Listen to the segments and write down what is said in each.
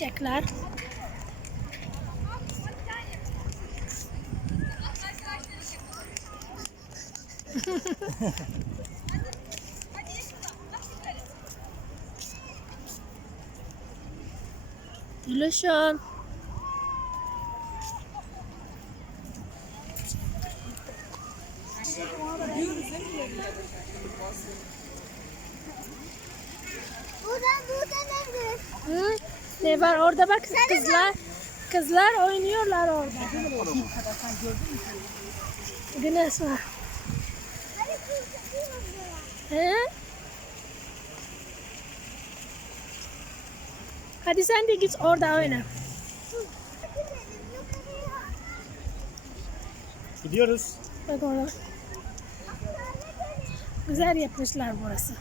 çiçekler. Gülüşüm. Buradan buradan ne Hı? Ne var orada bak kızlar. Kızlar oynuyorlar orada. Güneş var. He? Hadi sen de git orada oyna. Gidiyoruz. Bak orada. Güzel yapmışlar burası.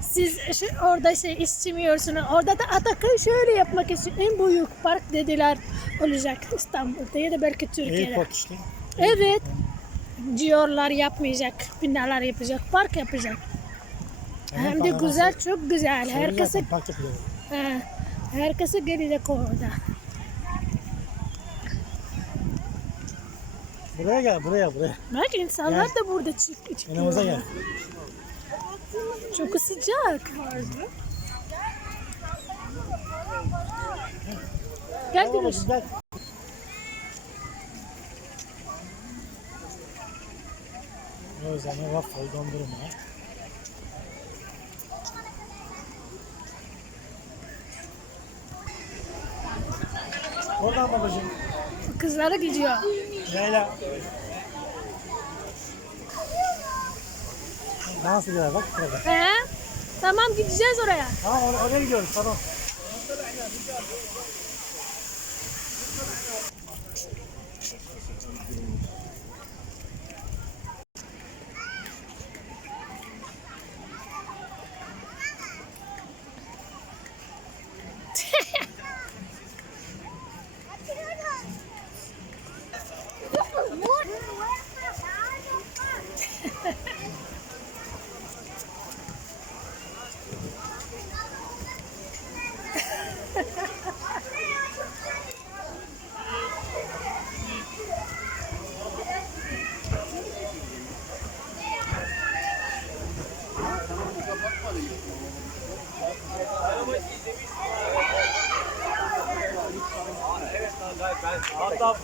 Siz şu, orada şey istemiyorsunuz. Orada da Atak'ı şöyle yapmak için en büyük park dediler olacak İstanbul'da ya da belki Türkiye'de. Airport işte. Evet. Diyorlar yapmayacak, binalar yapacak, park yapacak. Hem de güzel, çok güzel. Herkese, herkese gelecek orada. Buraya gel, buraya, buraya. Bak insanlar Gel. da burada çık Yanımıza çıkıyorlar. gel. Çok sıcak. Gel Gülüş. gel. Özleme waffle dondurma. Oradan babacığım. Kızlara gidiyor. Leyla. Dans ediyorlar bak burada. He? Tamam gideceğiz oraya. Tamam or- oraya gidiyoruz tamam. Hatta